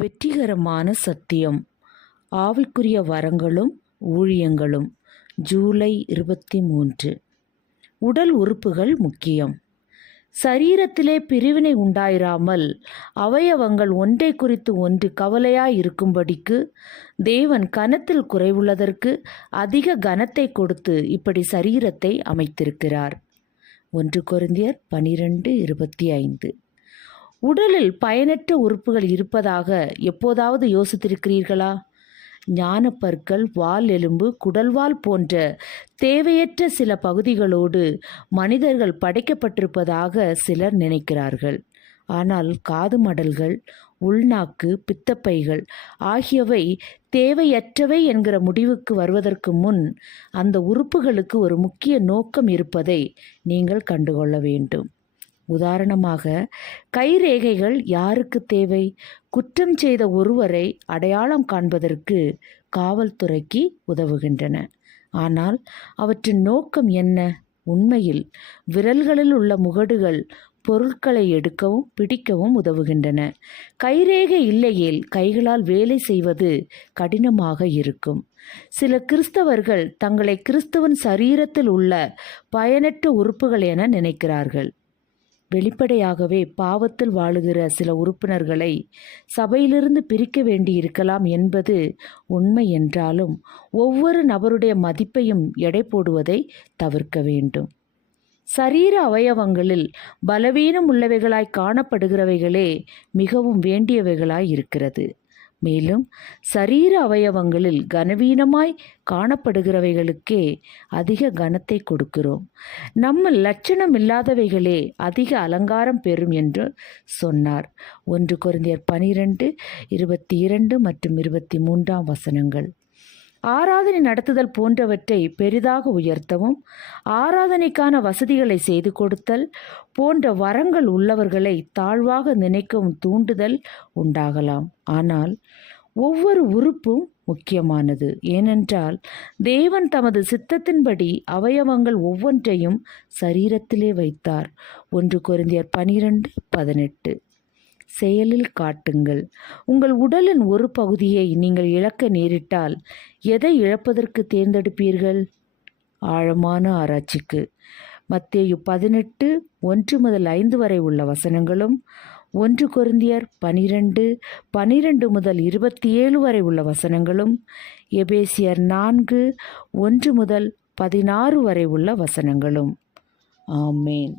வெற்றிகரமான சத்தியம். ஆவிக்குரிய வரங்களும் ஊழியங்களும். ஜூலை இருபத்தி மூன்று. உடல் உறுப்புகள் முக்கியம். சரீரத்திலே பிரிவினை உண்டாயிராமல் அவயவங்கள் ஒன்றை குறித்து ஒன்று கவலையாய் இருக்கும்படிக்கு தேவன் கனத்தில் குறைவுள்ளதற்கு அதிக கனத்தை கொடுத்து இப்படி சரீரத்தை அமைத்திருக்கிறார். ஒன்று குருந்தியர் பனிரெண்டு இருபத்தி ஐந்து. உடலில் பயனற்ற உறுப்புகள் இருப்பதாக எப்போதாவது யோசித்திருக்கிறீர்களா? ஞானப்பற்கள் வால் எலும்பு குடல்வால் போன்ற தேவையற்ற சில பகுதிகளோடு மனிதர்கள் படைக்கப்பட்டிருப்பதாக சிலர் நினைக்கிறார்கள். ஆனால் காது மடல்கள் உள்நாக்கு பித்தப்பைகள் ஆகியவை தேவையற்றவை என்கிற முடிவுக்கு வருவதற்கு முன் அந்த உறுப்புகளுக்கு ஒரு முக்கிய நோக்கம் இருப்பதை நீங்கள் கண்டுகொள்ள வேண்டும். உதாரணமாக கைரேகைகள் யாருக்கு தேவை? குற்றம் செய்த ஒருவரை அடையாளம் காண்பதற்கு காவல்துறைக்கு உதவுகின்றன. ஆனால் அவற்றின் நோக்கம் என்ன? உண்மையில் விரல்களில் உள்ள முகடுகள் பொருட்களை எடுக்கவும் பிடிக்கவும் உதவுகின்றன. கைரேகை இல்லையேல் கைகளால் வேலை செய்வது கடினமாக இருக்கும். சில கிறிஸ்தவர்கள் தங்களை கிறிஸ்தவன் சரீரத்தில் உள்ள பயனற்ற உறுப்புகள் என நினைக்கிறார்கள். வெளிப்படையாகவே பாவத்தில் வாழுகிற சில உறுப்பினர்களை சபையிலிருந்து பிரிக்க வேண்டியிருக்கலாம் என்பது உண்மை என்றாலும் ஒவ்வொரு நபருடைய மதிப்பையும் எடை போடுவதை தவிர்க்க வேண்டும். சரீர அவயவங்களில் பலவீனம் உள்ளவைகளாய் காணப்படுகிறவைகளே மிகவும் வேண்டியவைகளாய் இருக்கிறது. மேலும் சரீர அவயவங்களில் கனவீனமாய் காணப்படுகிறவைகளுக்கே அதிக கனத்தை கொடுக்கிறோம். நம்ம லட்சணம் இல்லாதவைகளே அதிக அலங்காரம் பெறும் என்று சொன்னார். ஒன்று குறைந்தியர் பனிரெண்டு இருபத்தி இரண்டு மற்றும் இருபத்தி மூன்றாம் வசனங்கள். ஆராதனை நடத்துதல் போன்றவற்றை பெரிதாக உயர்த்தவும் ஆராதனைக்கான வசதிகளை செய்து கொடுத்தல் போன்ற வரங்கள் உள்ளவர்களை தாழ்வாக நினைக்கும் தூண்டுதல் உண்டாகலாம். ஆனால் ஒவ்வொரு உறுப்பும் முக்கியமானது. ஏனென்றால் தேவன் தமது சித்தத்தின்படி அவயவங்கள் ஒவ்வொன்றையும் சரீரத்திலே வைத்தார். ஒன்று குறைந்தியர் பனிரெண்டு பதினெட்டு. செயலில் காட்டுங்கள். உங்கள் உடலின் ஒரு பகுதியை நீங்கள் இழக்க நேரிட்டால் எதை இழப்பதற்கு தேர்ந்தெடுப்பீர்கள்? ஆழமான ஆராய்ச்சிக்கு. மத்தேயு பதினெட்டு ஒன்று முதல் ஐந்து வரை உள்ள வசனங்களும் ஒன்று கொருந்தியர் பனிரெண்டு பனிரெண்டு முதல் இருபத்தி ஏழு வரை உள்ள வசனங்களும் எபேசியர் நான்கு ஒன்று முதல் பதினாறு வரை உள்ள வசனங்களும். ஆமேன்.